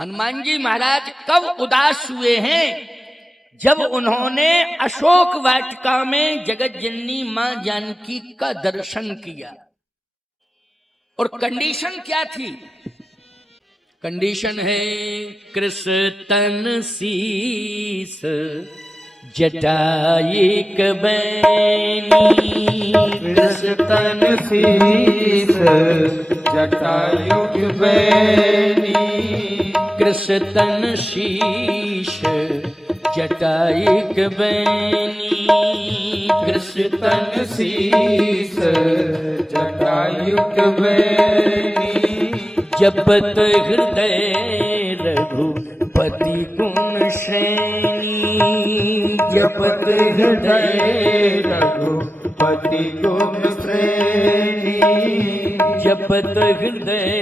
हनुमान जी महाराज कब उदास हुए हैं? जब उन्होंने अशोक वाटिका में जगत जननी मां जानकी का दर्शन किया। और कंडीशन क्या थी? कंडीशन है कृष्ण शीस जटायिक बैनी, कृष्ण शीस जटायुक बैनी, कृष्ण शीश जटायिक बैनी, कृष्ण शीस जटायुक बैनी, जपत हृदय रघुपति गुण श्रेणी, जपत हृदय रघुपति गुण श्रेणी, जपत हृदय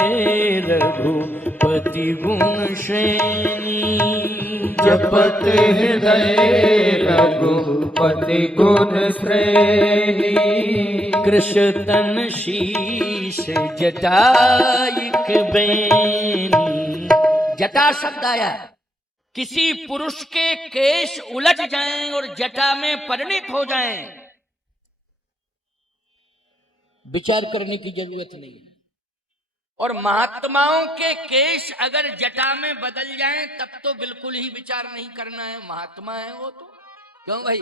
रघुपति गुण श्रेणी, जपत हृदय रघुपति गुण श्रेणी, कृष्ण शीश जटायिक बैनी। जटा शब्द आया, किसी पुरुष के केश उलझ जाएं और जटा में परिणित हो जाएं, विचार करने की जरूरत नहीं है। और महात्माओं के केश अगर जटा में बदल जाएं तब तो बिल्कुल ही विचार नहीं करना है, महात्मा है वो तो। क्यों भाई?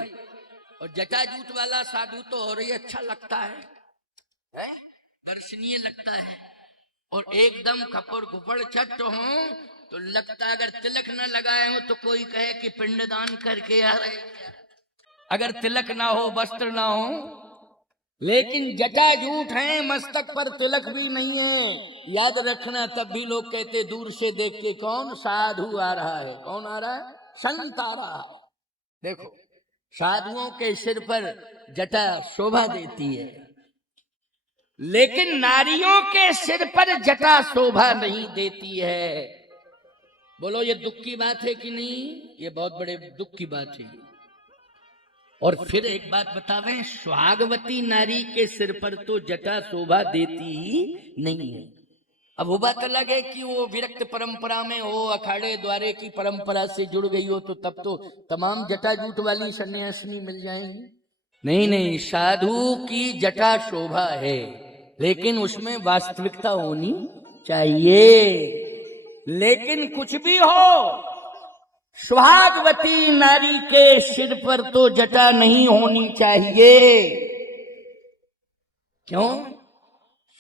और जटा जूट वाला साधु तो और ही अच्छा लगता है, दर्शनीय लगता है। और एकदम खपर घुपड़ चट हो तो लगता, अगर तिलक न लगाए हो तो कोई कहे कि पिंडदान करके आ रहे। अगर तिलक ना हो, वस्त्र ना हो, लेकिन जटा जूट है, मस्तक पर तिलक भी नहीं है, याद रखना तब भी लोग कहते दूर से देख के कौन साधु आ रहा है, कौन आ रहा है? संत आ रहा है। देखो, साधुओं के सिर पर जटा शोभा देती है, लेकिन नारियों के सिर पर जटा शोभा नहीं देती है। बोलो ये दुख की बात है कि नहीं? ये बहुत बड़े दुख की बात है। और फिर एक बात बतावें, सुहागवती नारी के सिर पर तो जटा शोभा देती ही नहीं है। अब वो बात अलग है कि वो विरक्त परंपरा में हो, अखाड़े द्वारे की परंपरा से जुड़ गई हो, तो तब तो तमाम जटा जूट वाली सन्यासिनी मिल जाएंगी। नहीं नहीं, साधु की जटा शोभा है, लेकिन उसमें वास्तविकता होनी चाहिए। लेकिन कुछ भी हो, सुहागवती नारी के सिर पर तो जटा नहीं होनी चाहिए। क्यों?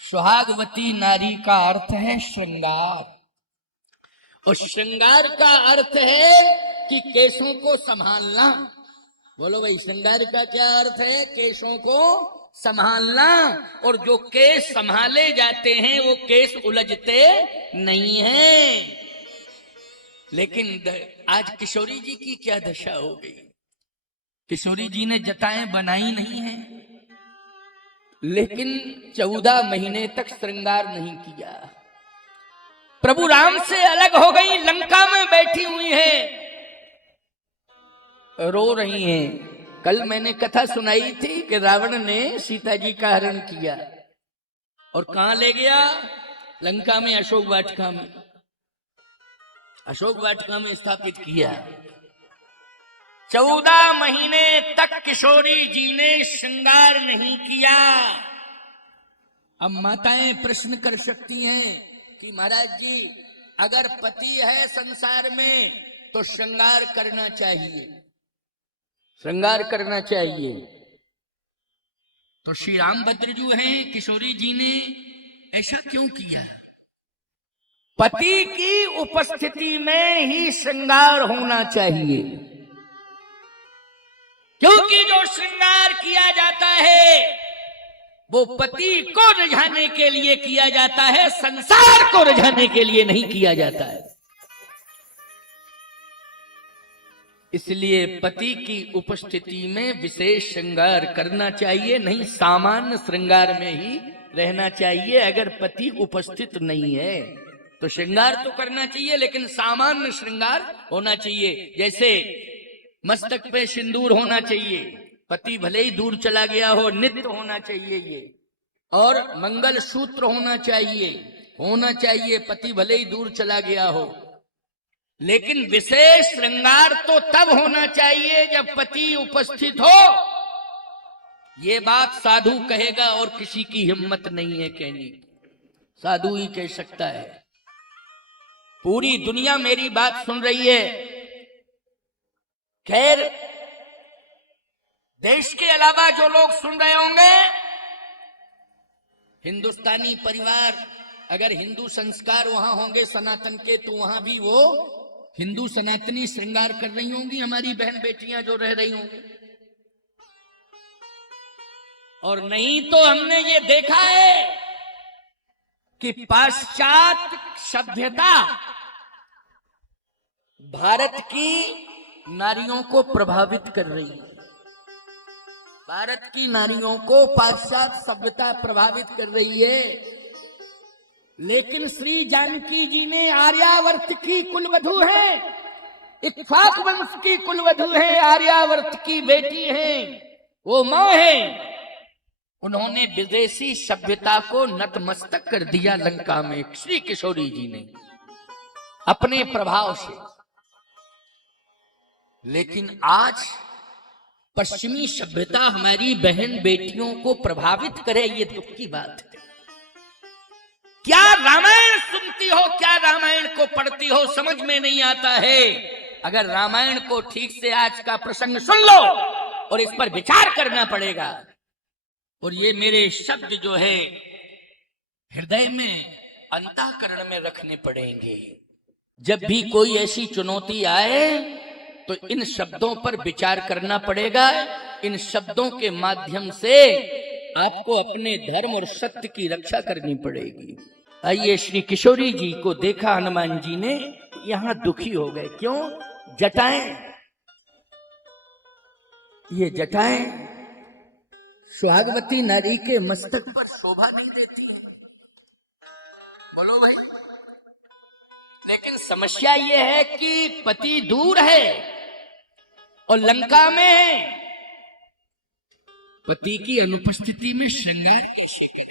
सुहागवती नारी का अर्थ है श्रृंगार, और श्रृंगार का अर्थ है कि केशों को संभालना। बोलो भाई, श्रृंगार का क्या अर्थ है? केशों को संभालना। और जो केश संभाले जाते हैं वो केश उलझते नहीं हैं। लेकिन आज किशोरी जी की क्या दशा हो गई? किशोरी जी ने जटाएं बनाई नहीं हैं, लेकिन 14 महीने तक श्रृंगार नहीं किया। प्रभु राम से अलग हो गई, लंका में बैठी हुई हैं, रो रही हैं। कल मैंने कथा सुनाई थी कि रावण ने सीता जी का हरण किया और कहां ले गया? लंका में, अशोक वाटिका में। अशोक वाटिका में स्थापित किया। 14 महीने तक किशोरी जी ने श्रृंगार नहीं किया। अब माताएं प्रश्न कर सकती हैं कि महाराज जी, अगर पति है संसार में तो श्रृंगार करना चाहिए, श्रृंगार करना चाहिए। तो श्री रामभद्र जो हैं, किशोरी जी ने ऐसा क्यों किया? पति की उपस्थिति में ही श्रृंगार होना चाहिए, क्योंकि जो श्रृंगार किया जाता है वो पति को रिझाने के लिए किया जाता है, संसार को रिझाने के लिए नहीं किया जाता है। इसलिए पति की उपस्थिति में विशेष श्रृंगार करना चाहिए, नहीं सामान्य श्रृंगार में ही रहना चाहिए। अगर पति उपस्थित नहीं है तो श्रृंगार तो करना चाहिए, लेकिन सामान्य श्रृंगार होना चाहिए। जैसे मस्तक पे सिंदूर होना चाहिए, पति भले ही दूर चला गया हो, नित्य होना चाहिए ये। और मंगल सूत्र होना चाहिए, पति भले ही दूर चला गया हो। लेकिन विशेष श्रृंगार तो तब होना चाहिए जब पति उपस्थित हो। ये बात साधु कहेगा और किसी की हिम्मत नहीं है कहने की, साधु ही कह सकता है। पूरी दुनिया मेरी बात सुन रही है। खैर, देश के अलावा जो लोग सुन रहे होंगे, हिंदुस्तानी परिवार, अगर हिंदू संस्कार वहां होंगे सनातन के, तो वहां भी वो हिंदू सनातनी श्रृंगार कर रही होंगी, हमारी बहन बेटियां जो रह रही होंगी। और नहीं तो हमने ये देखा है कि पाश्चात्य सभ्यता भारत की नारियों को प्रभावित कर रही है। भारत की नारियों को पाश्चात्य सभ्यता प्रभावित कर रही है। लेकिन श्री जानकी जी ने आर्यावर्त की कुलवधू है, इक्ष्वाक वंश की कुलवधू है, आर्यावर्त की बेटी है, वो मां है। उन्होंने विदेशी सभ्यता को नतमस्तक कर दिया लंका में, श्री किशोरी जी ने अपने प्रभाव से। लेकिन आज पश्चिमी सभ्यता हमारी बहन बेटियों को प्रभावित करे, ये दुख की बात है। क्या रामायण सुनती हो, क्या रामायण को पढ़ती हो, समझ में नहीं आता है। अगर रामायण को ठीक से आज का प्रसंग सुन लो और इस पर विचार करना पड़ेगा, और ये मेरे शब्द जो है हृदय में, अंतःकरण में रखने पड़ेंगे। जब भी कोई ऐसी चुनौती आए तो इन शब्दों पर विचार करना पड़ेगा। इन शब्दों के माध्यम से आपको अपने धर्म और सत्य की रक्षा करनी पड़ेगी। आइए, श्री किशोरी जी को देखा हनुमान जी ने, यहां दुखी हो गए। क्यों? जटाएं, ये जटाएं सुहागवती नारी के मस्तक पर शोभा नहीं देती है, बोलो भाई। लेकिन समस्या ये है कि पति दूर है और लंका में है, पति की अनुपस्थिति में श्रृंगार कैसे करें?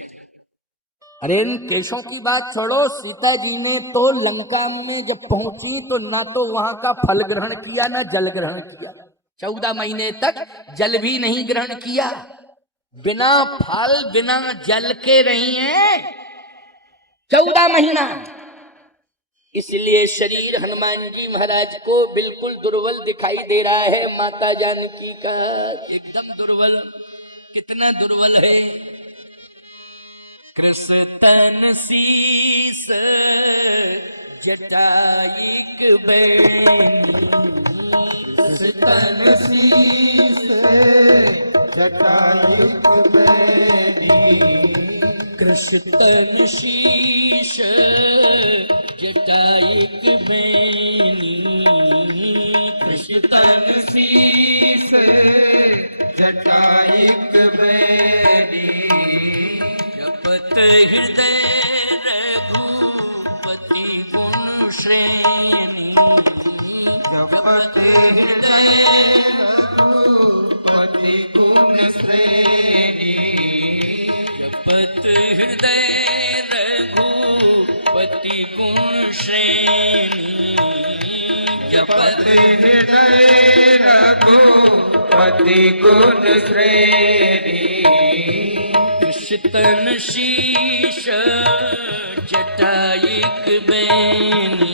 अरे इन केशों की बात छोड़ो, सीता जी ने तो लंका में जब पहुंची तो ना तो वहां का फल ग्रहण किया, ना जल ग्रहण किया। 14 महीने तक जल भी नहीं ग्रहण किया, बिना फल बिना जल के रही हैं 14 महीना। इसलिए शरीर हनुमान जी महाराज को बिल्कुल दुर्बल दिखाई दे रहा है। माता जानकी का एकदम दुर्बल, कितना दुर्बल है। कृष्ण शीस जटाइक कृष्ण शीस जटाइक कृष्ण शीश जटाइक बेनी, कृष्ण शीश जटाइक बेनी। जपत हृदय रघुपति गुण श्रेणी, जपत हृदय रघुपति गुण श्रेणी। जपत हृदय रघुपति गुण श्रेणी, जपत हृदय रघुपति गुण श्रेणी। कृष्ण शीश जटाइक बेनी,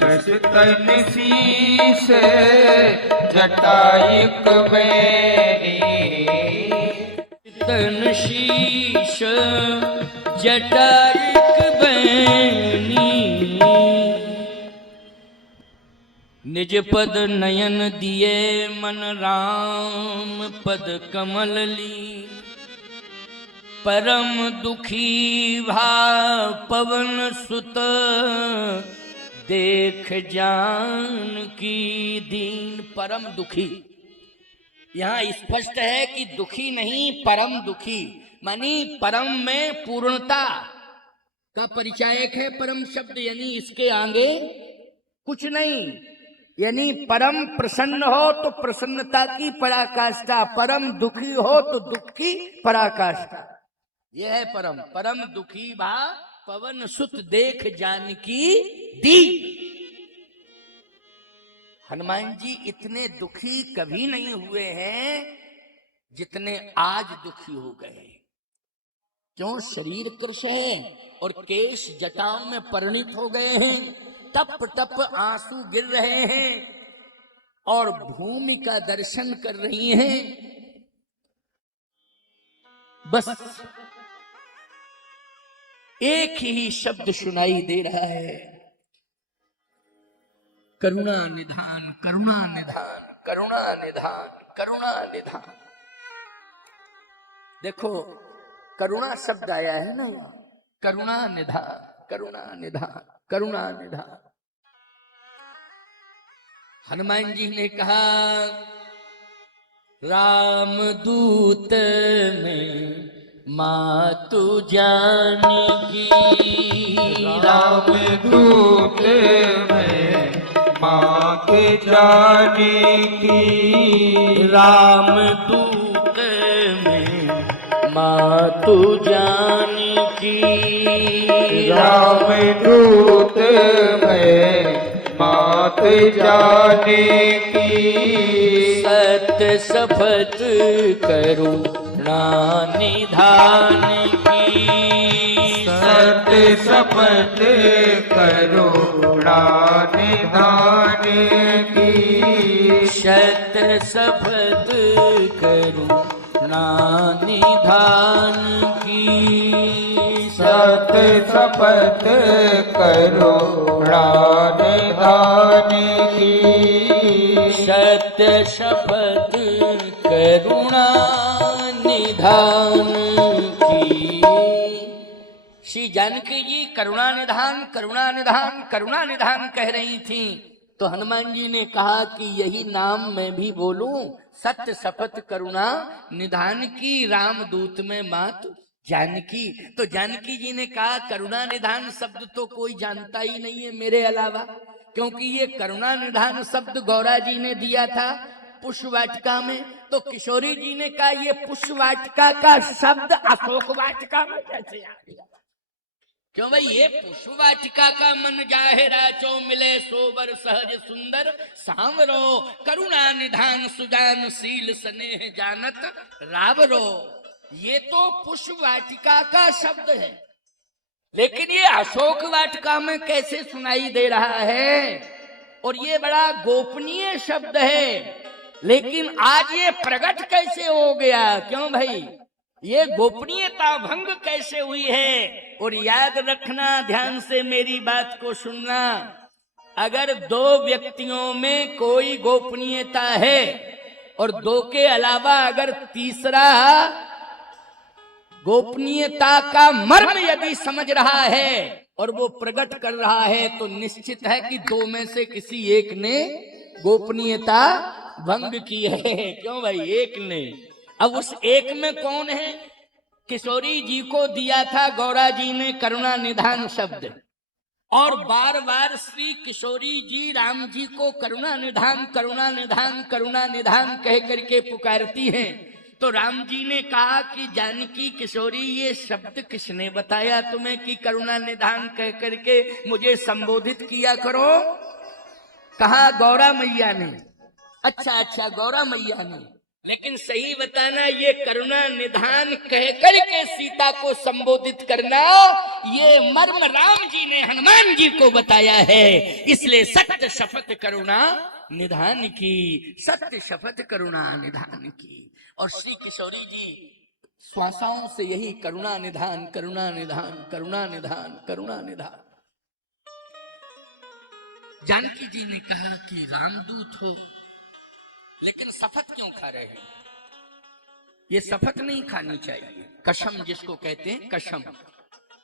कृष्ण शीस जटाइक बेनी। कृष्ण शीश जटाइक बेनी। निज पद नयन दिए मन राम पद कमल ली, परम दुखी भा पवन सुत देख जान की दीन। परम दुखी, यहाँ स्पष्ट है कि दुखी नहीं, परम दुखी, मानी परम में पूर्णता का परिचायक है परम शब्द, यानी इसके आगे कुछ नहीं। यानी परम प्रसन्न हो तो प्रसन्नता की पराकाष्ठा, परम दुखी हो तो दुख की पराकाष्ठा, यह है परम। परम दुखी भा पवन सुत देख जानकी दी। हनुमान जी इतने दुखी कभी नहीं हुए हैं जितने आज दुखी हो गए। क्यों? शरीर कृश है और केश जटाओं में परिणित हो गए हैं, टप टप आंसू गिर रहे हैं और भूमि का दर्शन कर रही हैं। बस एक ही शब्द सुनाई दे रहा है, करुणा निधान, करुणा निधान, करुणा निधान, करुणा निधान। देखो करुणा शब्द आया है ना यहाँ, करुणा निधान, करुणा निधान, करुणा निधान। हनुमान जी ने कहा राम दूत में मातु जानकी, राम दूत में मातु जानकी, राम दूत में मातु जानकी, राम दूत में मातु जानकी, सत्य शपथ करुणा निधान की, सत्य शपथ करुणा निधान की, सत्य शपथ करुणा निधान की, सत्य शपथ करुणा निधान की, सत्य शपथ करुणा निधान की। श्री जानकी जी करुणा निधान, करुणा निधान, करुणा निधान कह रही थी, तो हनुमान जी ने कहा कि यही नाम मैं भी बोलूं, सत्य शपथ करुणा निधान की, रामदूत में मात जानकी। तो जानकी जी ने कहा करुणा निधान शब्द तो कोई जानता ही नहीं है मेरे अलावा, क्योंकि ये करुणा निधान शब्द गौरा जी ने दिया था पुष्प वाटिका में। तो किशोरी जी ने कहा ये पुष्प वाटिका का शब्द अशोक वाटिका में कैसे आ गया? क्यों भाई, ये पुष्प वाटिका का मन जाहिरा चो मिले सोबर सहज सुंदर सांवरो, करुणा निधान सुजान शील स्नेह जानत रावरो। ये तो पुष्प वाटिका का शब्द है, लेकिन ये अशोक वाटिका में कैसे सुनाई दे रहा है? और ये बड़ा गोपनीय शब्द है, लेकिन आज ये प्रकट कैसे हो गया? क्यों भाई, ये गोपनीयता भंग कैसे हुई है? और याद रखना, ध्यान से मेरी बात को सुनना, अगर दो व्यक्तियों में कोई गोपनीयता है और दो के अलावा अगर तीसरा गोपनीयता का मर्म यदि समझ रहा है और वो प्रकट कर रहा है, तो निश्चित है कि दो में से किसी एक ने गोपनीयता भंग की है। क्यों भाई, एक ने। अब उस एक में कौन है? किशोरी जी को दिया था गौरा जी ने करुणा निधान शब्द, और बार बार श्री किशोरी जी राम जी को करुणा निधान, करुणा निधान, करुणा निधान कह करके पुकारती हैं। तो राम जी ने कहा कि जानकी किशोरी, ये शब्द किसने बताया तुम्हें कि करुणा निधान कह करके मुझे संबोधित किया करो? कहा गौरा मैया ने। अच्छा, गौरा मैया ने। लेकिन सही बताना, ये करुणा निधान कह करके सीता को संबोधित करना, ये मर्म राम जी ने हनुमान जी को बताया है। इसलिए सत्य शपथ करुणा निधान की, सत्य शपथ करुणा निधान की। और श्री किशोरी जी श्वासाओं से यही करुणा निधान, करुणा निधान, करुणा निधान, करुणा निधान। जानकी जी ने कहा कि रामदूत हो, लेकिन शपथ क्यों खा रहे हो? ये शपथ नहीं खानी चाहिए। कसम जिसको कहते हैं कसम,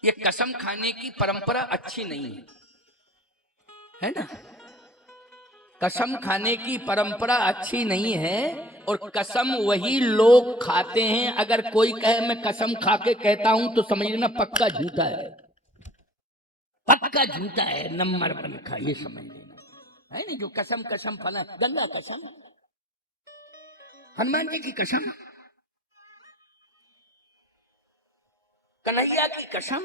ये कसम खाने की परंपरा अच्छी नहीं है ना? कसम खाने की परंपरा अच्छी नहीं है, और कसम वही लोग खाते हैं। अगर कोई कहे मैं कसम खा के कहता हूं तो समझ लेना पक्का झूठा है, पक्का झूठा है, नंबर वन का, ये समझ लेना है नहीं। जो कसम कसम फला, गंगा कसम, हनुमान जी की कसम, कन्हैया की कसम,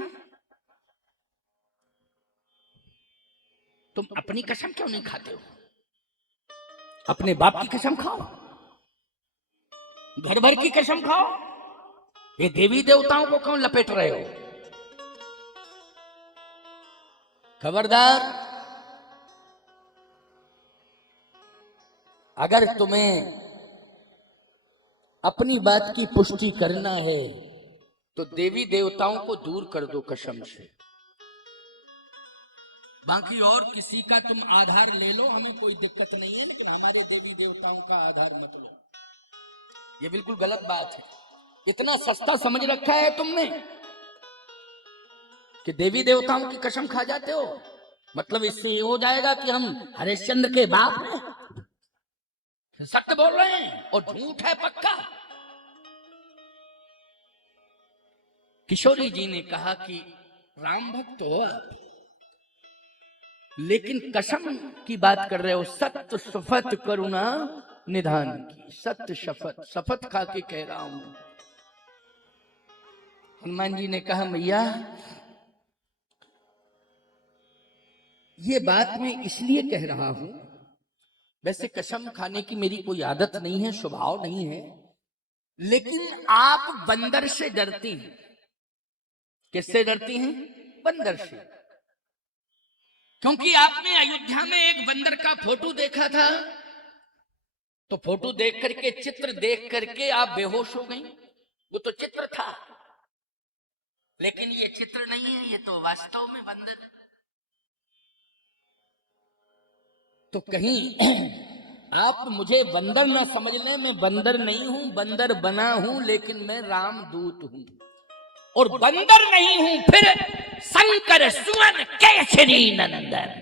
तुम अपनी कसम क्यों नहीं खाते हो? अपने बाप की कसम खाओ, घर भर की कसम खाओ, ये देवी देवताओं को क्यों लपेट रहे हो? खबरदार, अगर तुम्हें अपनी बात की पुष्टि करना है तो देवी देवताओं को दूर कर दो कसम से। बाकी और किसी का तुम आधार ले लो, हमें कोई दिक्कत नहीं है, लेकिन हमारे देवी देवताओं का आधार मत लो। ये बिल्कुल गलत बात है। इतना सस्ता समझ रखा है तुमने कि देवी देवताओं की कसम खा जाते हो। मतलब इससे ये हो जाएगा कि हम हरिश्चंद्र के बाप हैं, सत्य बोल रहे हैं और झूठ है पक्का। किशोरी जी ने कहा कि राम भक्त हो आप, लेकिन कसम की बात कर रहे हो, सत्य शपथ करुणा निधान की। सत्य शपथ, शपथ खा के कह रहा हूं। हनुमान जी ने कहा मैया ये बात मैं इसलिए कह रहा हूं, वैसे कसम खाने की मेरी कोई आदत नहीं है, स्वभाव नहीं है, लेकिन आप बंदर से डरती हैं। किससे डरती हैं? बंदर से। क्योंकि आपने अयोध्या में एक बंदर का फोटो देखा था, तो फोटो देख करके, चित्र देख करके आप बेहोश हो गई। वो तो चित्र था, लेकिन ये चित्र नहीं है, ये तो वास्तव में बंदर। तो कहीं आप मुझे बंदर ना समझ लें, मैं बंदर नहीं हूं, बंदर बना हूं, लेकिन मैं रामदूत हूं। और बंदर नहीं हूं, फिर शंकर सुवन केसरी नंदन।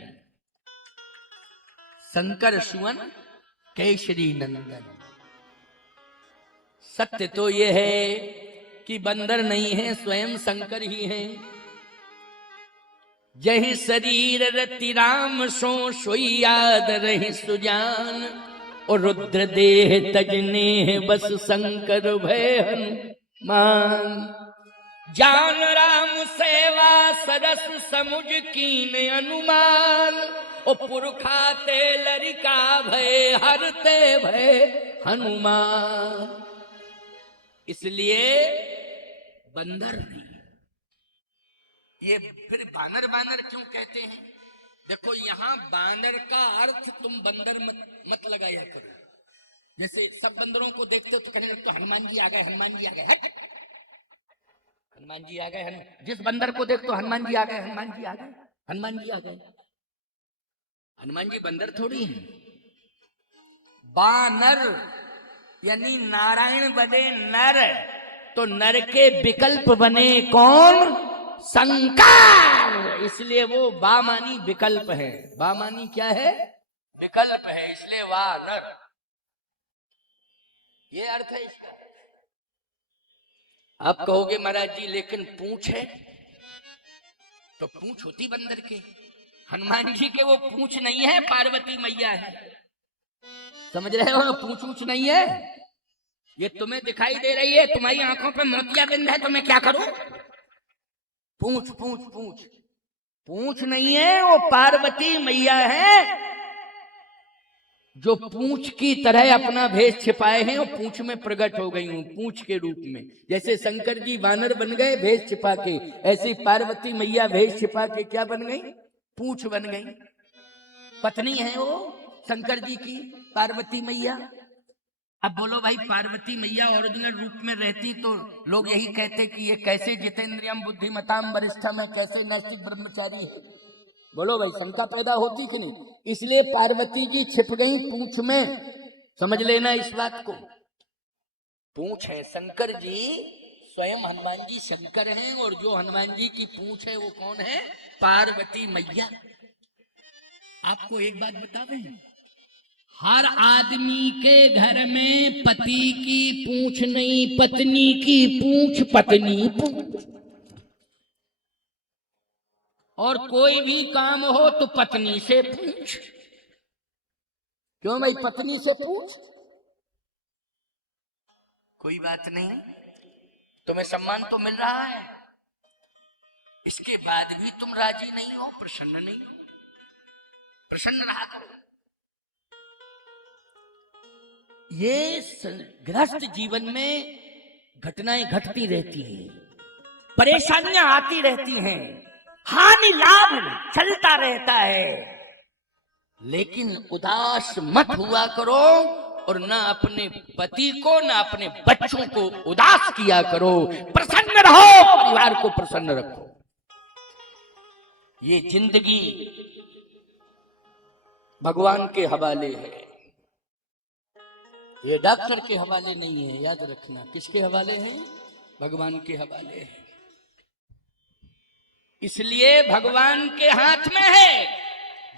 शंकर सुवन केसरी नंदन। सत्य तो यह है कि बंदर नहीं है, स्वयं शंकर ही है। जहि शरीर रति राम सो सोई याद रही सुजान, और रुद्र देह तजने बस शंकर भय हनुमान। जान राम सेवा सरस समुझ कीन अनुमान, ओ पुरखा ते लरिका भय हरते भय हनुमान। इसलिए बंदर नहीं। ये फिर बानर बानर क्यों कहते हैं? देखो यहां बानर का अर्थ तुम बंदर मत लगाया करो। जैसे सब बंदरों को देखते हो तो कहने लगते हो हनुमान जी आ गए, हनुमान जी आ गए, हनुमान जी आ गए। जिस बंदर को देखते हो हनुमान जी आ गए, हनुमान जी आ गए, हनुमान जी आ गए। हनुमान जी बंदर थोड़ी हैं। बानर यानी नारायण बने नर, तो नर के विकल्प बने कौन? शंकर। इसलिए वो बामानी विकल्प है। बामानी क्या है? विकल्प है, इसलिए वानर। ये अर्थ है इसका। आप कहोगे महाराज जी लेकिन पूंछ है, तो पूंछ होती बंदर के। हनुमान जी के वो पूंछ नहीं है, पार्वती मैया है। समझ रहे हो? पूंछ ऊंच नहीं है, ये तुम्हें दिखाई दे रही है, तुम्हारी आंखों पे मोतियाबिंद है, तो मैं क्या करूं? पूंछ पूंछ पूंछ पूंछ नहीं है, वो पार्वती मैया है जो पूंछ की तरह अपना भेष छिपाए हैं और पूंछ में प्रकट हो गई हूं, पूंछ के रूप में। जैसे शंकर जी वानर बन गए भेष छिपा के, ऐसी पार्वती मैया भेष छिपा के क्या बन गई? पूंछ बन गई। पत्नी है वो शंकर जी की, पार्वती मैया। अब बोलो भाई, पार्वती मैया ओरिजिनल रूप में रहती तो लोग यही कहते कि ये कैसे जितेंद्रियम बुद्धिमताम वरिष्ठम है, कैसे नैतिक ब्रह्मचारी है। बोलो भाई, शंका पैदा होती कि नहीं? इसलिए पार्वती जी छिप गई पूंछ में। समझ लेना इस बात को। पूंछ है शंकर जी, स्वयं हनुमान जी शंकर हैं, और जो हनुमान जी की पूंछ है वो कौन है? पार्वती मैया। आपको एक बात बता दें, हर आदमी के घर में पति की पूंछ नहीं, पत्नी की पूंछ, पत्नी पूंछ। और कोई भी काम हो तो पत्नी से पूछ। क्यों भाई? पत्नी से पूछ, कोई बात नहीं, तुम्हें सम्मान तो मिल रहा है, इसके बाद भी तुम राजी नहीं हो, प्रसन्न नहीं हो। प्रसन्न रहा करो। ये गृहस्थ जीवन में घटनाएं घटती रहती हैं, परेशानियां आती रहती हैं, हानि लाभ चलता रहता है, लेकिन उदास मत हुआ करो और ना अपने पति को ना अपने बच्चों को उदास किया करो। प्रसन्न रहो, परिवार को प्रसन्न रखो। ये जिंदगी भगवान के हवाले है, ये डॉक्टर के हवाले नहीं है। याद रखना, किसके हवाले है? भगवान के हवाले है। इसलिए भगवान के हाथ में है।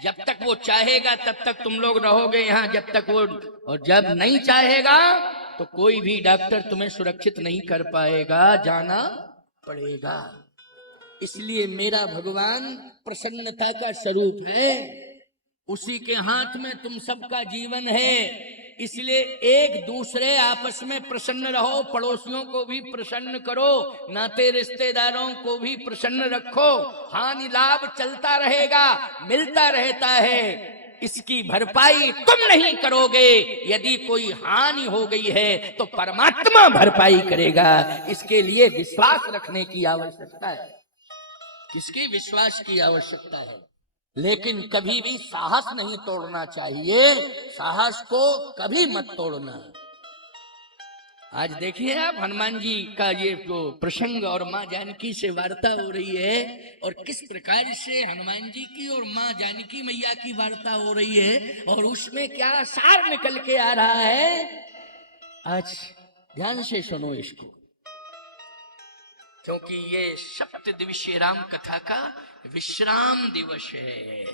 जब तक वो चाहेगा तब तक तुम लोग रहोगे यहां, जब तक वो, और जब नहीं चाहेगा तो कोई भी डॉक्टर तुम्हें सुरक्षित नहीं कर पाएगा, जाना पड़ेगा। इसलिए मेरा भगवान प्रसन्नता का स्वरूप है, उसी के हाथ में तुम सबका जीवन है। इसलिए एक दूसरे आपस में प्रसन्न रहो, पड़ोसियों को भी प्रसन्न करो, नाते रिश्तेदारों को भी प्रसन्न रखो। हानि लाभ चलता रहेगा, मिलता रहता है, इसकी भरपाई तुम नहीं करोगे। यदि कोई हानि हो गई है तो परमात्मा भरपाई करेगा। इसके लिए विश्वास रखने की आवश्यकता है। किसके विश्वास की आवश्यकता है? लेकिन कभी भी साहस नहीं तोड़ना चाहिए, साहस को कभी मत तोड़ना। आज देखिए आप, हनुमान जी का ये जो प्रसंग और माँ जानकी से वार्ता हो रही है, और किस प्रकार से हनुमान जी की और माँ जानकी मैया की वार्ता हो रही है, और उसमें क्या सार निकल के आ रहा है। आज ध्यान से सुनो इसको, क्योंकि ये सप्त दिवसीय राम कथा का विश्राम दिवस है।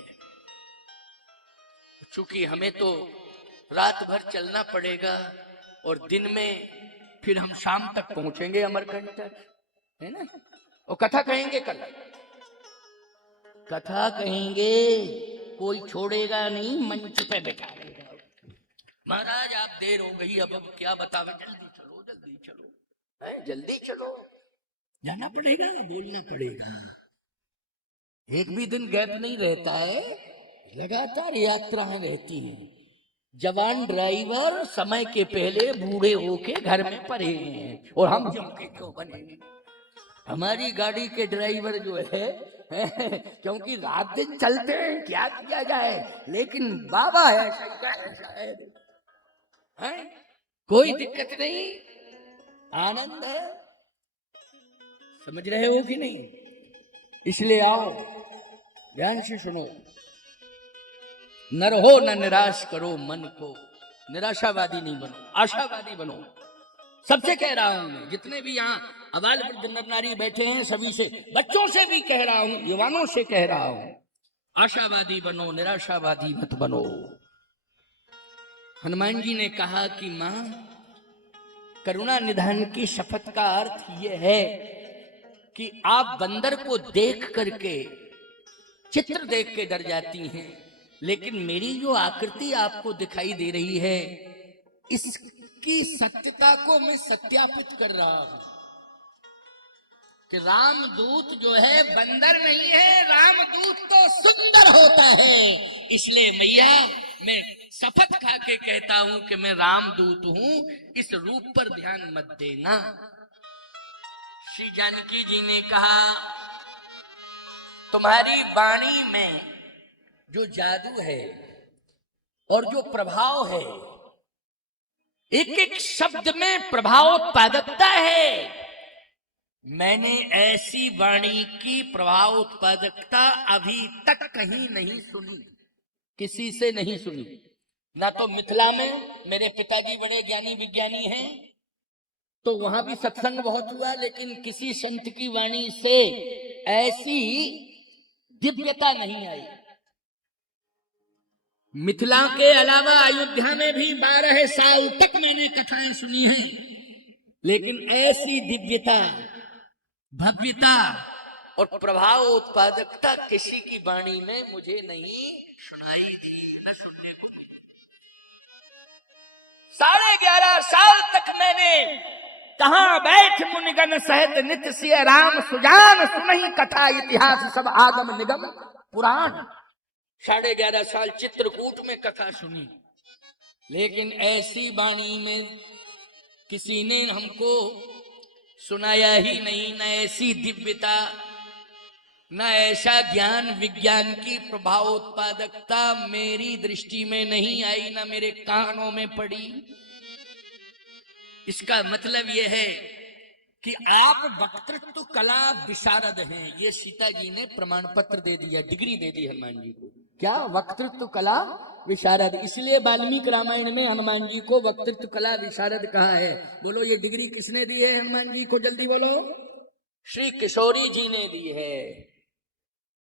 चूंकि हमें तो रात भर चलना पड़ेगा और दिन में फिर हम शाम तक पहुंचेंगे अमरकंटक, है ना। और कथा कहेंगे, कल कथा कहेंगे, कोई छोड़ेगा नहीं, मंच पे बैठाएगा। महाराज आप देर हो गई, अब क्या बतावे, जल्दी चलो जल्दी चलो, जल्दी चलो, जाना पड़ेगा, बोलना पड़ेगा। एक भी दिन गैप नहीं रहता है, लगातार यात्राएं रहती हैं। जवान ड्राइवर समय के पहले बूढ़े होके घर में पड़े हैं, और हम जम के क्यों बनेंगे? हमारी गाड़ी के ड्राइवर जो है क्योंकि रात दिन चलते हैं, क्या किया जाए, लेकिन बाबा है शायद, है कोई दिक्कत नहीं, आनंद है। समझ रहे हो कि नहीं? इसलिए आओ, ध्यान से सुनो। न रहो न निराश करो मन को, निराशावादी नहीं बनो, आशावादी बनो। सबसे कह रहा हूं मैं, जितने भी यहाँ अबाल वृद्ध नारी बैठे हैं, सभी से, बच्चों से भी कह रहा हूं, युवाओं से कह रहा हूं, आशावादी बनो, निराशावादी मत बनो। हनुमान जी ने कहा कि मां, करुणा निधान की शपथ का अर्थ यह है कि आप बंदर को देख करके, चित्र देख के डर जाती हैं, लेकिन मेरी जो आकृति आपको दिखाई दे रही है, इसकी सत्यता को मैं सत्यापित कर रहा हूं कि रामदूत जो है बंदर नहीं है, रामदूत तो सुंदर होता है। इसलिए मैया, मैं शपथ खा के कहता हूं कि मैं रामदूत हूं, इस रूप पर ध्यान मत देना। श्री जानकी जी ने कहा, तुम्हारी वाणी में जो जादू है और जो प्रभाव है, एक एक शब्द में प्रभाव उत्पादकता है। मैंने ऐसी वाणी की प्रभाव उत्पादकता अभी तक कहीं नहीं सुनी, किसी से नहीं सुनी। ना तो मिथिला में, मेरे पिताजी बड़े ज्ञानी विज्ञानी हैं, तो वहां भी सत्संग बहुत हुआ, लेकिन किसी संत की वाणी से ऐसी दिव्यता नहीं आई। मिथिला के अलावा अयोध्या में भी 12 साल तक मैंने कथाएं सुनी हैं, लेकिन ऐसी दिव्यता, भव्यता और प्रभाव उत्पादकता किसी की वाणी में मुझे नहीं सुनाई थी, न सुनने को। 11.5 साल तक मैंने कहां बैठ मुनिगण सहित नित्य सिय राम सुजान सुनहि कथा इतिहास सब आगम निगम पुराण। 11.5 साल चित्रकूट में कथा सुनी, लेकिन ऐसी वाणी में किसी ने हमको सुनाया ही नहीं, न ऐसी दिव्यता, न ऐसा ज्ञान विज्ञान की प्रभावोत्पादकता मेरी दृष्टि में नहीं आई, न मेरे कानों में पड़ी। इसका मतलब यह है कि आप वक्तृत्व कला विशारद हैं। ये सीता जी ने प्रमाण पत्र दे दिया, डिग्री दे दी हनुमान जी को। क्या? वक्तृत्व कला विशारद। इसलिए वाल्मीकि रामायण में हनुमान जी को वक्तृत्व कला विशारद कहा है। बोलो ये डिग्री किसने दी है हनुमान जी को? जल्दी बोलो। श्री किशोरी जी ने दी है।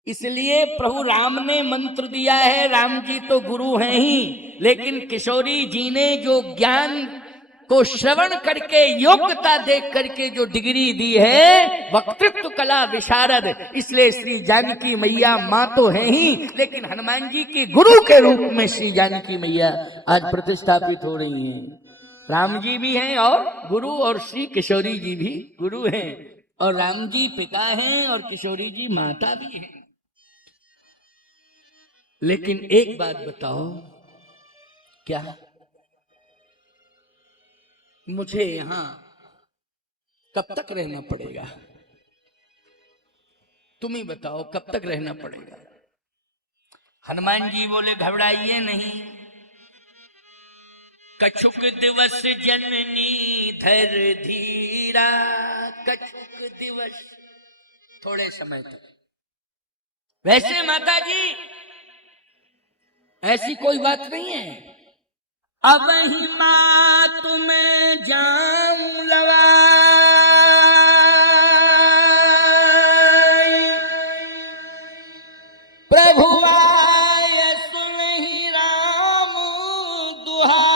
इसलिए प्रभु राम ने मंत्र दिया है, राम जी तो गुरु हैं ही, लेकिन किशोरी जी ने जो ज्ञान को श्रवण करके योग्यता देख करके जो डिग्री दी है वक्तृत्व कला विशारद, इसलिए श्री जानकी मैया मां तो है ही, लेकिन हनुमान जी के गुरु के रूप में श्री जानकी मैया आज प्रतिष्ठापित हो रही हैं। राम जी भी हैं और गुरु, और श्री किशोरी जी भी गुरु हैं, और राम जी पिता हैं और किशोरी जी माता भी हैं। लेकिन एक बात बताओ, क्या मुझे यहां कब तक रहना पड़ेगा? तुम ही बताओ कब तक रहना पड़ेगा? हनुमान जी बोले घबराइए नहीं, कछुक दिवस जननी धर धीरा, कछुक दिवस, थोड़े समय तक। वैसे माता जी ऐसी कोई बात नहीं है। अब ही मां तुम्हें जाऊं लवाई, प्रभु आए सुनहि राम दुहाई।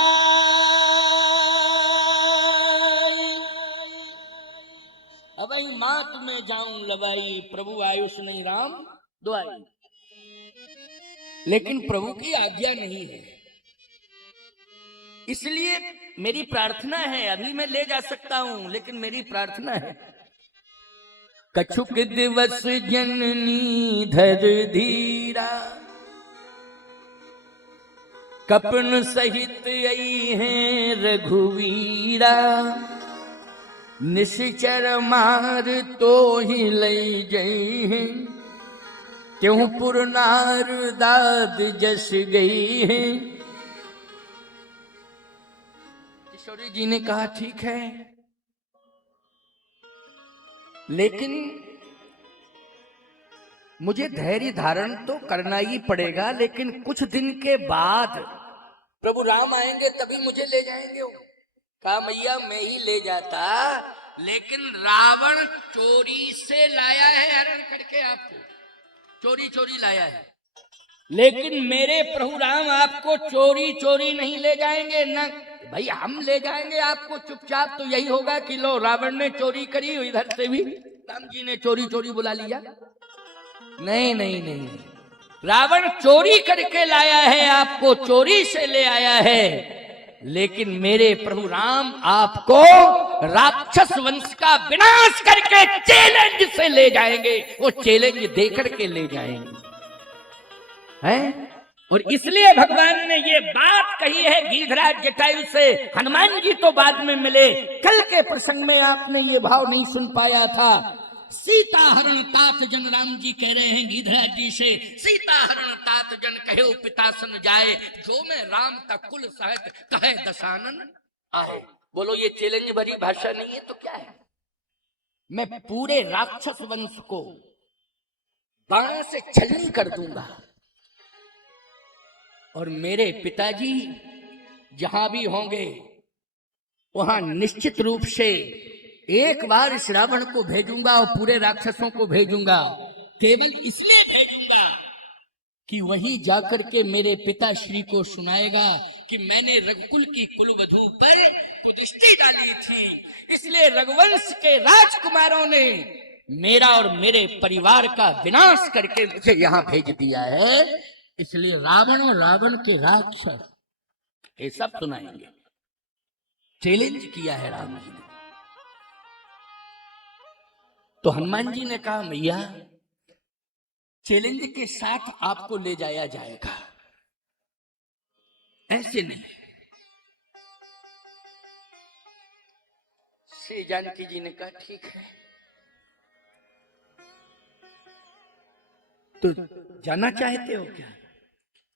अब ही मां तुम्हें जाऊं लवाई, प्रभु आयु सुनहि राम दुहाई। लेकिन प्रभु की आज्ञा नहीं है, इसलिए मेरी प्रार्थना है, अभी मैं ले जा सकता हूं, लेकिन मेरी प्रार्थना है, कछुक दिवस जननी धर धीरा, कपन सहित आई है रघुवीरा, निश्चर मार तो ही लई जई है, त्यों पुरनार दाद जस गई है। किशोरी जी ने कहा ठीक है, लेकिन मुझे धैर्य धारण तो करना ही पड़ेगा, लेकिन कुछ दिन के बाद प्रभु राम आएंगे तभी मुझे ले जाएंगे। कहा मैया मैं ही ले जाता, लेकिन रावण चोरी से लाया है हरण करके, आपको चोरी चोरी लाया है, लेकिन मेरे प्रभु राम आपको चोरी चोरी नहीं ले जाएंगे। न भाई हम ले जाएंगे आपको चुपचाप, तो यही होगा कि लो रावण ने चोरी करी, इधर से भी राम जी ने चोरी चोरी बुला लिया। नहीं नहीं नहीं, रावण चोरी करके लाया है, आपको चोरी से ले आया है, लेकिन मेरे प्रभु राम आपको राक्षस वंश का विनाश करके चैलेंज से ले जाएंगे, वो चैलेंज देकर के ले जाएंगे हैं। और इसलिए भगवान ने ये बात कही है गिरिधराज जटायु से। हनुमान जी तो बाद में मिले, कल के प्रसंग में आपने ये भाव नहीं सुन पाया था। सीता हरण तात जन, राम जी कह रहे हैं गिरिधराज जी से, सीता हरण तात जन कहे पिता सन जाए, जो मैं राम का कुल सहत कहे दशानन आए। बोलो ये चैलेंज भरी भाषा नहीं है तो क्या है? मैं पूरे राक्षस वंश को बाण से छलनी कर दूंगा, और मेरे पिताजी जहां भी होंगे वहां निश्चित रूप से एक बार इस रावण को भेजूंगा और पूरे राक्षसों को भेजूंगा। केवल इसलिए भेजूंगा कि वहीं जाकर के मेरे पिताश्री को सुनाएगा कि मैंने रघुकुल की कुलवधू पर कुदृष्टि डाली थी, इसलिए रघुवंश के राजकुमारों ने मेरा और मेरे परिवार का विनाश करके मुझे यहां भेज दिया है, इसलिए रावण और रावण के राक्षस ये सब सुनाएंगे। चैलेंज किया है राम जी ने। तो हनुमान जी ने कहा मैया चैलेंज के साथ आपको ले जाया जाएगा, ऐसे नहीं, श्री जानकी जी ने कहा ठीक है, तो जाना चाहते हो क्या?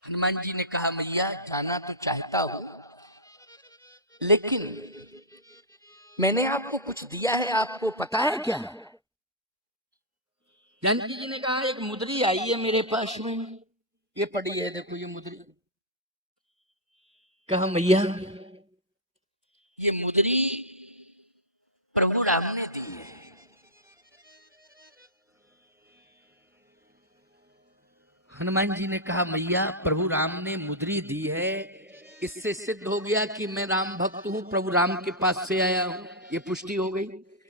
हनुमान जी ने कहा मैया जाना तो चाहता हूं, लेकिन मैंने आपको कुछ दिया है, आपको पता है क्या? जानकी जी ने कहा एक मुद्री आई है मेरे पास में, ये पड़ी है, देखो ये मुद्री। कहा मैया ये मुद्री प्रभु राम ने दी है। हनुमान जी ने कहा मैया प्रभु राम ने मुद्री दी है, इससे सिद्ध हो गया कि मैं राम भक्त हूं, प्रभु राम के पास से आया हूं, ये पुष्टि हो गई।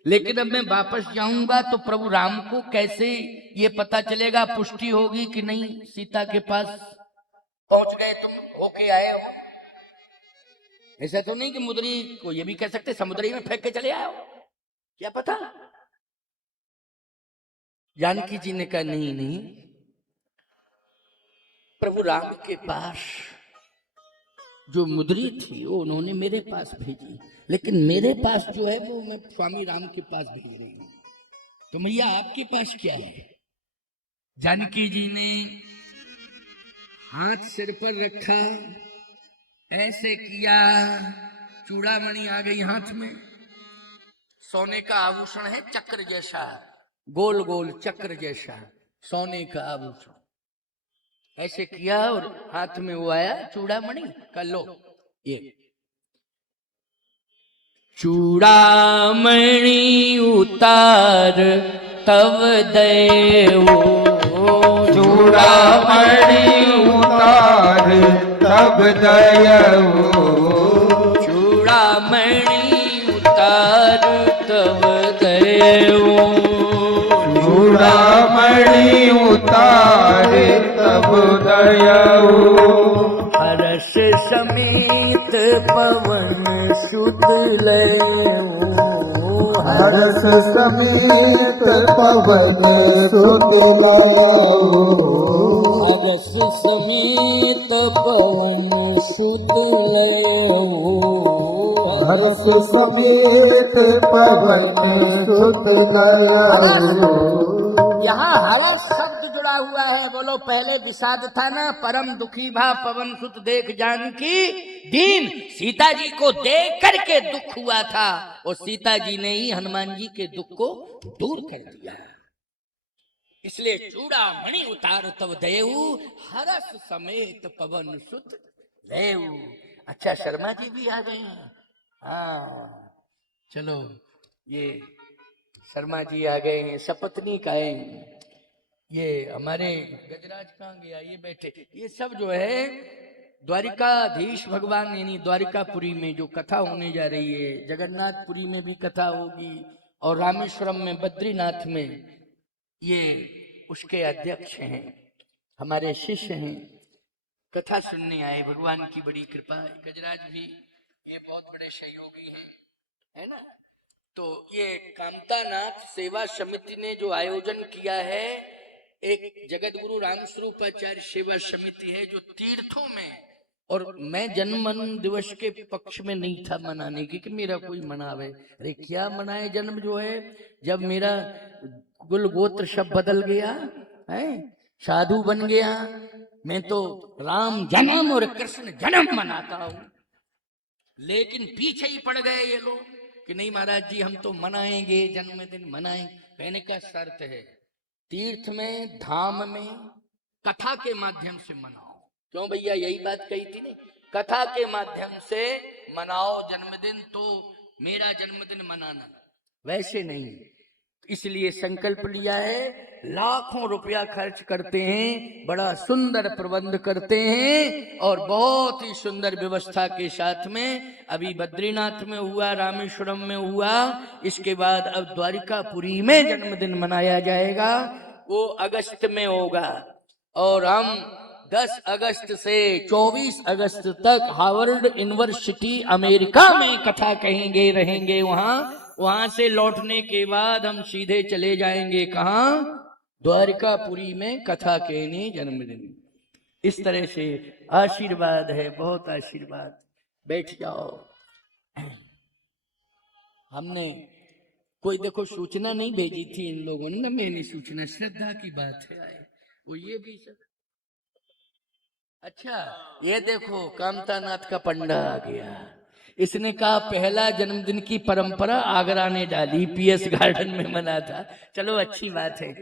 लेकिन अब मैं वापस जाऊंगा तो प्रभु राम को कैसे ये पता चलेगा, पुष्टि होगी कि नहीं? सीता के पास पहुंच गए तुम, होके आए हो, ऐसा तो नहीं कि मुद्री को ये भी कह सकते समुद्री में फेंक के चले आए हो, क्या पता। जानकी जी ने कहा नहीं नहीं, प्रभु राम के पास जो मुद्री थी वो उन्होंने मेरे पास भेजी, लेकिन मेरे पास जो है वो मैं स्वामी राम के पास भेज रही हूं। तो मैया आपके पास क्या है? जानकी जी ने हाथ सिर पर रखा, ऐसे किया, चूड़ामणि आ गई हाथ में, सोने का आभूषण है चक्र जैसा, गोल गोल चक्र जैसा सोने का आभूषण, ऐसे किया और हाथ में वो आया चूड़ामणि का, लो ये चूड़ामणि उतार तब देवो, चूड़ामणि उतार तब दयऊ, चूड़ामणि उतार तब देवो, चूड़ामणि उतार तब दयऊ, हर्ष समेत पवन सुत लेऊ, हर्ष समेत पवन सुत लाओ, हर्ष समेत पवन सुत लेऊ, हर्ष समेत पवन सुत लाओ। यहाँ हर्ष शब्द जुड़ा हुआ है, बोलो पहले विषाद था ना, परम दुखी भा पवन सुत देख जानकी दीन, सीता जी को देख करके दुख हुआ था और सीता जी ने ही हनुमान जी के दुख को दूर कर दिया, इसलिए चूड़ामणि उतार तब देऊ, हर्ष समेत पवन सुत लेऊ। अच्छा शर्मा जी भी आ गए हैं, हाँ चलो, ये शर्मा जी आ गए हैं, सपत्नी का है, ये हमारे गजराज कहाँ गया, ये बैठे, ये सब जो है द्वारिकाधीश भगवान यानी द्वारिकापुरी में जो कथा होने जा रही है, जगन्नाथपुरी में भी कथा होगी और रामेश्वरम में बद्रीनाथ में, ये उसके अध्यक्ष हैं, हमारे शिष्य हैं, कथा सुनने आए, भगवान की बड़ी कृपा है। गजराज भी ये बहुत बड़े सहयोगी हैं, है ना। तो ये कामतानाथ सेवा समिति ने जो आयोजन किया है, एक जगत गुरु रामस्वरूपाचार्य सेवा समिति है जो तीर्थों में, और मैं जन्म दिवस के पक्ष में नहीं था मनाने की कि मेरा कोई मनावे, अरे क्या मनाए जन्म जो है, जब मेरा कुल गोत्र सब बदल गया है, साधु बन गया, मैं तो राम जन्म और कृष्ण जन्म मनाता हूं, लेकिन पीछे ही पड़ गए ये लोग कि नहीं महाराज जी हम तो मनाएंगे, जन्मदिन मनाएंगे। कहने का शर्त है तीर्थ में धाम में कथा के माध्यम से मनाओ, क्यों भैया यही बात कही थी नहीं, कथा के माध्यम से मनाओ जन्मदिन, तो मेरा जन्मदिन मनाना, वैसे नहीं। इसलिए संकल्प लिया है, लाखों रुपया खर्च करते हैं, बड़ा सुंदर प्रबंध करते हैं और बहुत ही सुंदर व्यवस्था के साथ में, अभी बद्रीनाथ में हुआ, रामेश्वरम में हुआ, इसके बाद अब द्वारिकापुरी में जन्मदिन मनाया जाएगा, वो अगस्त में होगा। और हम 10 अगस्त से 24 अगस्त तक हार्वर्ड यूनिवर्सिटी अमेरिका में कथा कहेंगे, रहेंगे वहां से लौटने के बाद हम सीधे चले जाएंगे कहाँ, द्वारिकापुरी में कथा कहने जन्मदिन। इस तरह से आशीर्वाद है, बहुत आशीर्वाद। बैठ जाओ। हमने कोई देखो सूचना नहीं भेजी थी इन लोगों ने ना, मैंने सूचना, श्रद्धा की बात है आए वो ये भी सब। अच्छा ये देखो कामतानाथ का पंडा आ गया, इसने कहा पहला जन्मदिन की परंपरा आगरा ने डाली, पीएस गार्डन में मना था। चलो अच्छी बात है।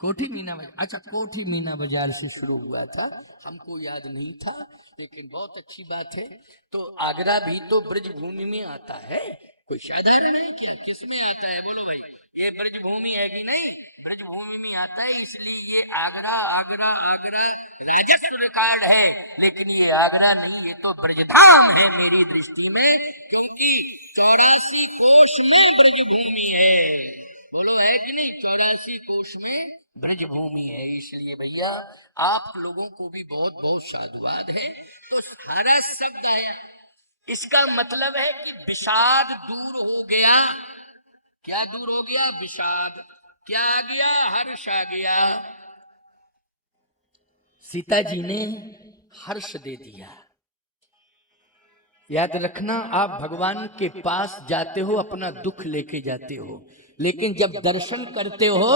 कोठी मीना बाजार, अच्छा कोठी मीना बाजार से शुरू हुआ था, हमको याद नहीं था, लेकिन बहुत अच्छी बात है। तो आगरा भी तो ब्रजभूमि में आता है, कोई साधारण है क्या, किस में आता है बोलो भाई, ये ब्रजभूमि है कि नहीं, ब्रजभूमि में आता है, इसलिए ये आगरा आगरा आगरा रजिस्टर रिकॉर्ड है, लेकिन ये आगरा नहीं, ये तो ब्रजधाम है मेरी दृष्टि में, क्योंकि 84 कोष में ब्रजभूमि है, बोलो है कि नहीं, 84 कोष में ब्रजभूमि है। इसलिए भैया आप लोगों को भी बहुत बहुत साधुवाद है। तो सारा शब्द आया, इसका मतलब है कि विषाद दूर हो गया। क्या दूर हो गया, विषाद, क्या आ गया, हर्ष आ गया। सीता जी ने हर्ष दे दिया। याद रखना, आप भगवान के पास जाते हो अपना दुख लेके जाते हो, लेकिन जब दर्शन करते हो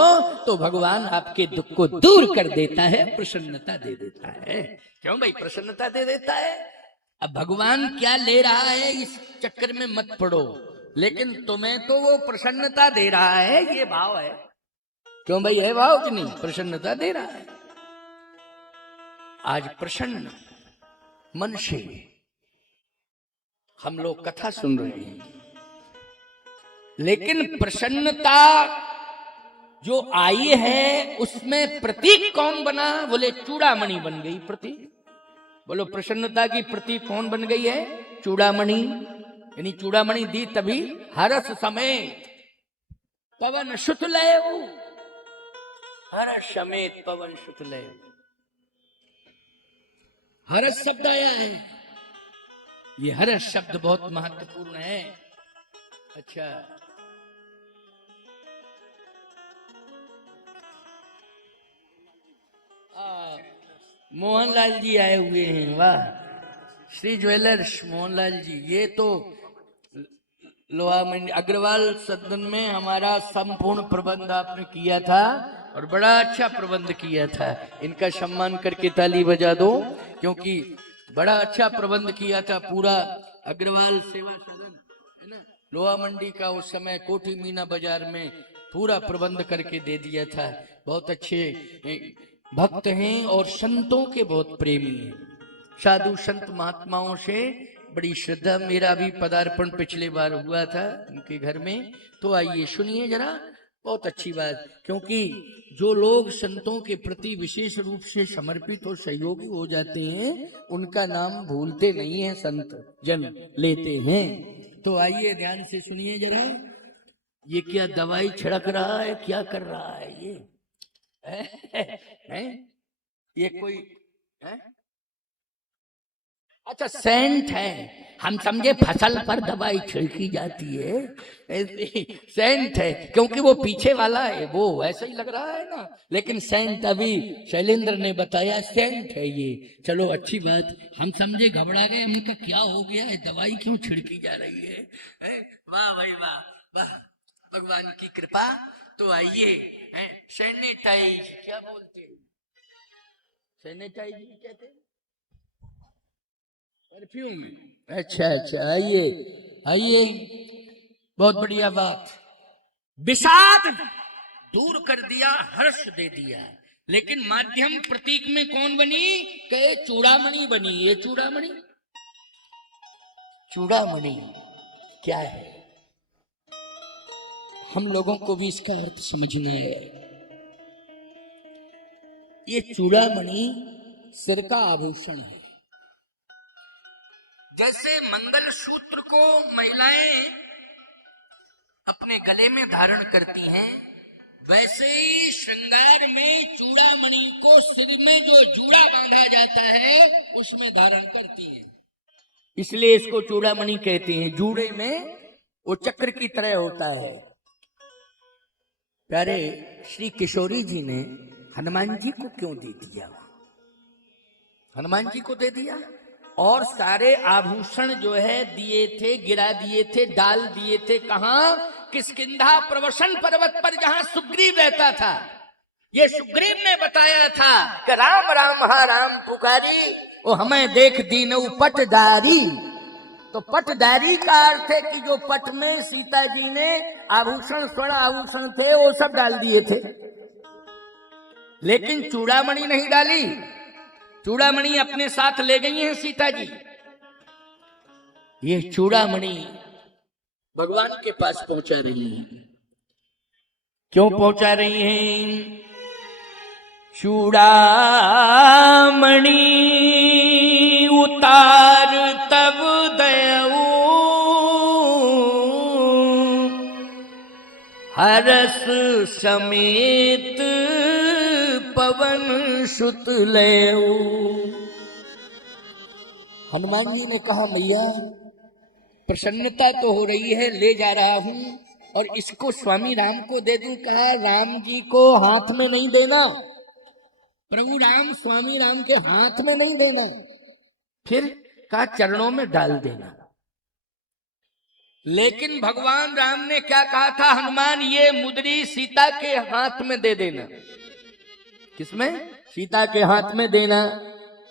तो भगवान आपके दुख को दूर कर देता है, प्रसन्नता दे देता है। क्यों भाई, प्रसन्नता दे देता है। अब भगवान क्या ले रहा है इस चक्कर में मत पड़ो, लेकिन तुम्हें तो वो प्रसन्नता दे रहा है, ये भाव है। क्यों भाई, है भाव कि नहीं, प्रसन्नता दे रहा है। आज प्रसन्न मन से हम लोग कथा सुन रहे हैं, लेकिन प्रसन्नता जो आई है उसमें प्रतीक कौन बना, बोले चूड़ामणि बन गई प्रतीक। बोलो प्रसन्नता की प्रतीक कौन बन गई है, चूड़ामणि। यानी चूड़ामणि दी तभी हर्ष समेत पवन सुतलय, हर्ष समेत पवन सुतलय, हर्ष शब्द आया है। ये हर्ष शब्द बहुत महत्वपूर्ण है। अच्छा मोहनलाल जी आए हुए हैं, वाह, श्री ज्वेलर्स मोहनलाल जी। ये तो लोहा मंडी अग्रवाल सदन में हमारा संपूर्ण प्रबंध आपने किया था और बड़ा अच्छा प्रबंध किया था। इनका सम्मान करके ताली बजा दो, क्योंकि बड़ा अच्छा प्रबंध किया था। पूरा अग्रवाल सेवा सदन है ना, लोहा मंडी का उस समय कोठी मीना बाजार में पूरा प्रबंध करके दे दिया था। बहुत अच्छे भक्त हैं और संतों के बहुत प्रेमी हैं, साधु संत महात्माओं से बड़ी श्रद्धा। मेरा भी पदार्पण पिछले बार हुआ था उनके घर में, तो आइए सुनिए जरा, बहुत अच्छी बात। क्योंकि जो लोग संतों के प्रति विशेष रूप से समर्पित और सहयोगी हो जाते हैं, उनका नाम भूलते नहीं है, संत जन लेते हैं। तो आइए ध्यान से सुनिए जरा, ये क्या दवाई छिड़क रहा है, क्या कर रहा है ये है? ये कोई है? अच्छा सेंट है, हम समझे फसल पर दवाई छिड़की जाती है, सेंट है क्योंकि वो पीछे वाला है, वो वैसा ही लग रहा है ना, लेकिन सेंट अभी शैलेंद्र ने बताया सेंट है ये। चलो अच्छी बात, हम समझे घबरा गए, हमने क्या हो गया है, दवाई क्यों छिड़की जा रही है? वाह भाई वाह वाह, भगवान की कृपा। तो आइए, सैनिटाइज क्या बोलते हैं, सैनिटाइज कहते हैं परफ्यूम। अच्छा अच्छा, आइए आइए, बहुत बढ़िया बात। विषाद दूर कर दिया, हर्ष दे दिया, लेकिन माध्यम प्रतीक में कौन बनी, कहे चूड़ामणि बनी। ये चूड़ामणि, चूड़ामणि क्या है, हम लोगों को भी इसका अर्थ समझना है। ये चूड़ामणि सिर का आभूषण है। जैसे मंगल सूत्र को महिलाएं अपने गले में धारण करती हैं, वैसे ही श्रृंगार में चूड़ामणि को सिर में जो जूड़ा बांधा जाता है उसमें धारण करती हैं, इसलिए इसको चूड़ामणि कहते हैं। जूड़े में वो चक्र की तरह होता है। प्यारे श्री किशोरी जी ने हनुमान जी को क्यों दे दिया, हनुमान जी को दे दिया, और सारे आभूषण जो है दिए थे, गिरा दिए थे, डाल दिए थे कहां, किष्किंधा प्रवसन पर्वत पर जहां सुग्रीव रहता था, ये सुग्रीव ने बताया था कि राम राम हा राम पुकारी, वो हमें देख दीनऊ पटदारी। तो पटदारी का अर्थ है कि जो पट में सीता जी ने आभूषण, स्वर्ण आभूषण थे, वो सब डाल दिए थे, लेकिन चूड़ामणि नहीं डाली। चूड़ामणि अपने साथ ले गई हैं सीता जी। ये चूड़ामणि भगवान के पास पहुंचा रही हैं। क्यों पहुंचा रही हैं? चूड़ामणि उतार तब दयऊ, हरस समेत पवन सुत लेऊ। हनुमान जी ने कहा, मैया प्रसन्नता तो हो रही है, ले जा रहा हूं और इसको स्वामी राम को दे दूं। कहा, राम जी को हाथ में नहीं देना, प्रभु राम स्वामी राम के हाथ में नहीं देना, फिर कहा चरणों में डाल देना। लेकिन भगवान राम ने क्या कहा था, हनुमान ये मुद्री सीता के हाथ में दे देना। किसमें? सीता के हाथ में देना।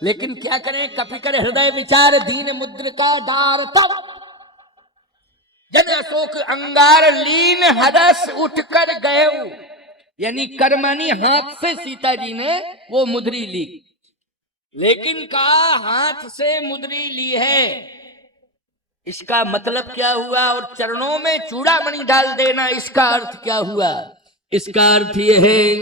लेकिन क्या करें, कपि कर हृदय विचार, दीन मुद्रिका दार तब, जब अशोक अंगार लीन हरस उठकर गए। यानी कर्मणि हाथ से सीता जी ने वो मुद्री ली, लेकिन कहा हाथ से मुद्री ली है, इसका मतलब क्या हुआ? और चरणों में चूड़ामणि डाल देना, इसका अर्थ क्या हुआ? इसका अर्थ यह है,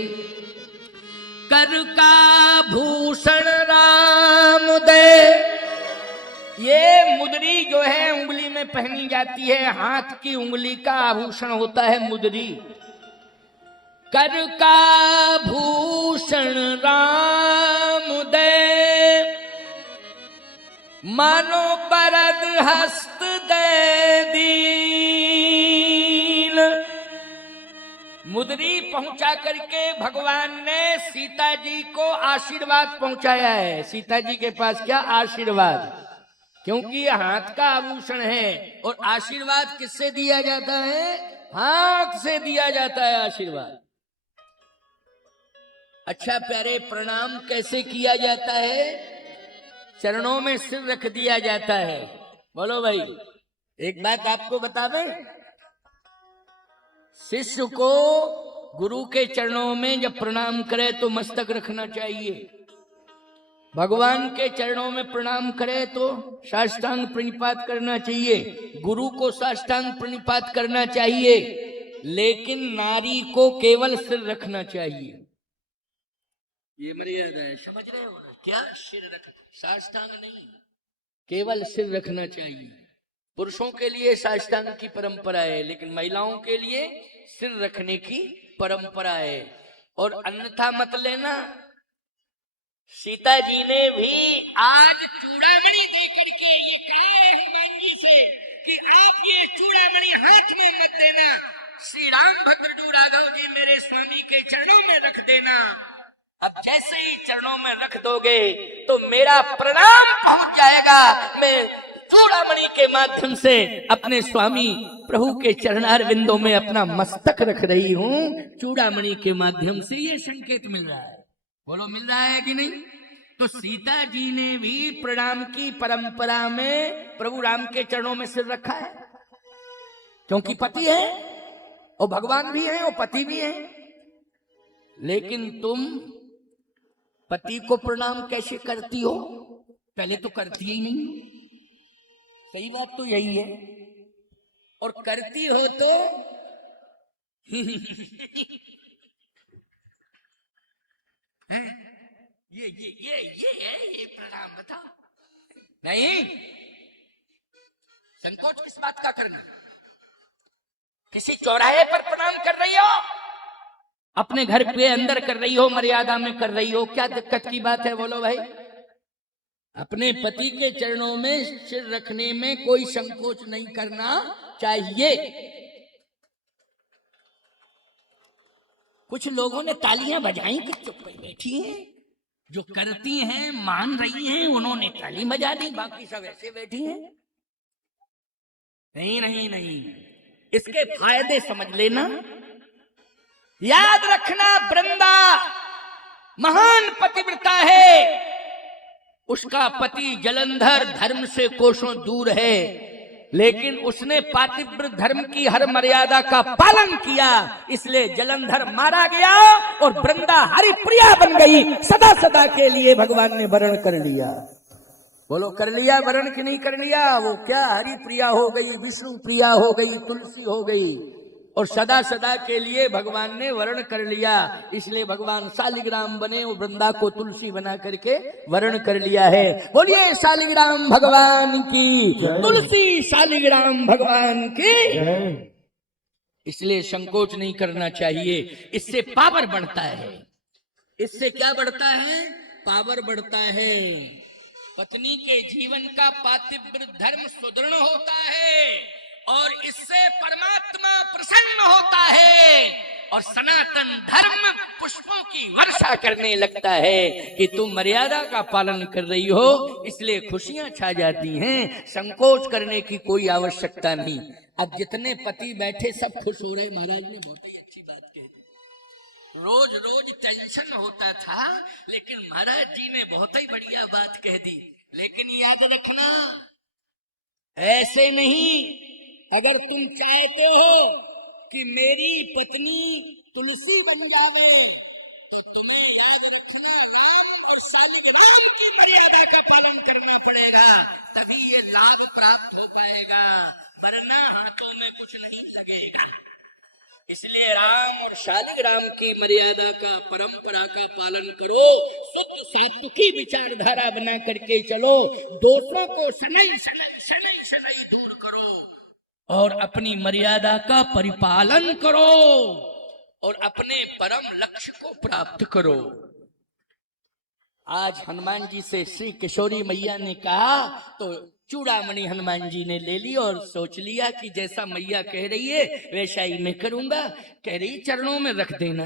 कर का भूषण राम दे। ये मुद्री जो है उंगली में पहनी जाती है, हाथ की उंगली का आभूषण होता है मुद्री। कर का भूषण राम दे, मानो बरद हस्त दे दीन। मुद्री पहुंचा करके भगवान ने सीता जी को आशीर्वाद पहुंचाया है। सीता जी के पास क्या आशीर्वाद? क्योंकि ये हाथ का आभूषण है, और आशीर्वाद किससे दिया जाता है? हाथ से दिया जाता है आशीर्वाद। अच्छा प्यारे, प्रणाम कैसे किया जाता है? चरणों में सिर रख दिया जाता है। बोलो भाई, एक बात आपको बता दें, शिष्य को गुरु के चरणों में जब प्रणाम करे तो मस्तक रखना चाहिए। भगवान के चरणों में प्रणाम करे तो साष्टांग प्रणिपात करना चाहिए, गुरु को साष्टांग प्रणिपात करना चाहिए, लेकिन नारी को केवल सिर रखना चाहिए। ये मर्यादा है, समझ रहे हो ना? क्या सिर रख, साष्टांग नहीं, केवल सिर रखना चाहिए। पुरुषों के लिए साष्टांग की परंपरा है, लेकिन महिलाओं के लिए सिर रखने की परंपरा है। और अन्यथा मत लेना, सीता जी ने भी आज चूड़ामणि दे करके ये कहा है हनुमान जी से कि आप ये चूड़ामणि हाथ में मत देना, श्री राम भद्रजू राघव जी मेरे स्वामी के चरणों में रख देना। अब जैसे ही चरणों में रख दोगे तो मेरा प्रणाम पहुंच जाएगा। मैं चूड़ामणि के माध्यम से अपने स्वामी प्रभु के चरणार बिंदों में अपना मस्तक रख रही हूं। चूड़ामणि के माध्यम से ये संकेत मिल रहा है। बोलो, मिल रहा है कि नहीं? तो सीता जी ने भी प्रणाम की परंपरा में प्रभु राम के चरणों में सिर रखा है, क्योंकि पति है और भगवान भी है और पति भी है। लेकिन तुम पति को प्रणाम कैसे करती हो? पहले तो करती ही नहीं। सही बात तो यही है। और करती हो तो ये प्रणाम बताओ। नहीं, संकोच किस बात का करना? किसी चौराहे पर प्रणाम कर रही हो, अपने घर के अंदर कर रही हो, मर्यादा में कर रही हो, क्या दिक्कत की बात है? बोलो भाई। अपने पति के चरणों में सिर रखने में कोई संकोच नहीं करना चाहिए। कुछ लोगों ने तालियां बजाई कि चुप बैठी हैं, जो करती हैं मान रही हैं, उन्होंने ताली बजा दी, बाकी सब ऐसे बैठी हैं। नहीं नहीं नहीं, इसके फायदे समझ लेना। याद रखना, वृंदा महान पतिव्रता है, उसका पति जलंधर धर्म से कोसों दूर है, लेकिन उसने पातिव्रत धर्म की हर मर्यादा का पालन किया, इसलिए जलंधर मारा गया और वृंदा हरिप्रिया बन गई। सदा सदा के लिए भगवान ने वरण कर लिया। बोलो, कर लिया वरण कि नहीं कर लिया? वो क्या हरि प्रिया हो गई, विष्णु प्रिया हो गई, तुलसी हो गई, और सदा सदा के लिए भगवान ने वरण कर लिया। इसलिए भगवान शालिग्राम बने और वृंदा को तुलसी बना करके वरण कर लिया है। बोलिए शालिग्राम भगवान की, तुलसी शालिग्राम भगवान की। इसलिए संकोच नहीं करना चाहिए, इससे पावर बढ़ता है। इससे क्या बढ़ता है? पावर बढ़ता है। पत्नी के जीवन का पातिव्रत धर्म सुदृढ़ होता है और इससे परमात्मा प्रसन्न होता है और सनातन धर्म पुष्पों की वर्षा करने लगता है कि तुम मर्यादा का पालन कर रही हो, इसलिए खुशियां छा जाती हैं। संकोच करने की कोई आवश्यकता नहीं। अब जितने पति बैठे सब खुश हो रहे। महाराज ने बहुत ही अच्छी बात कही। रोज रोज टेंशन होता था, लेकिन महाराज जी ने बहुत ही बढ़िया बात कह दी। लेकिन याद रखना, ऐसे नहीं। अगर तुम चाहते हो कि मेरी पत्नी तुलसी बन जावे, तो तुम्हें याद रखना राम और शालिग्राम की मर्यादा का पालन करना पड़ेगा, तभी ये लाभ प्राप्त हो पाएगा, वरना हाथों में कुछ नहीं लगेगा। इसलिए राम और शालिग्राम की मर्यादा का, परंपरा का पालन करो। शुद्ध सात्विकी विचारधारा बना करके चलो। दोषों को शनै दूर करो और अपनी मर्यादा का परिपालन करो और अपने परम लक्ष्य को प्राप्त करो। आज हनुमान जी से श्री किशोरी मैया ने कहा तो चूड़ामणि हनुमान जी ने ले ली और सोच लिया कि जैसा मैया कह रही है वैसा ही मैं करूंगा। कह रही चरणों में रख देना।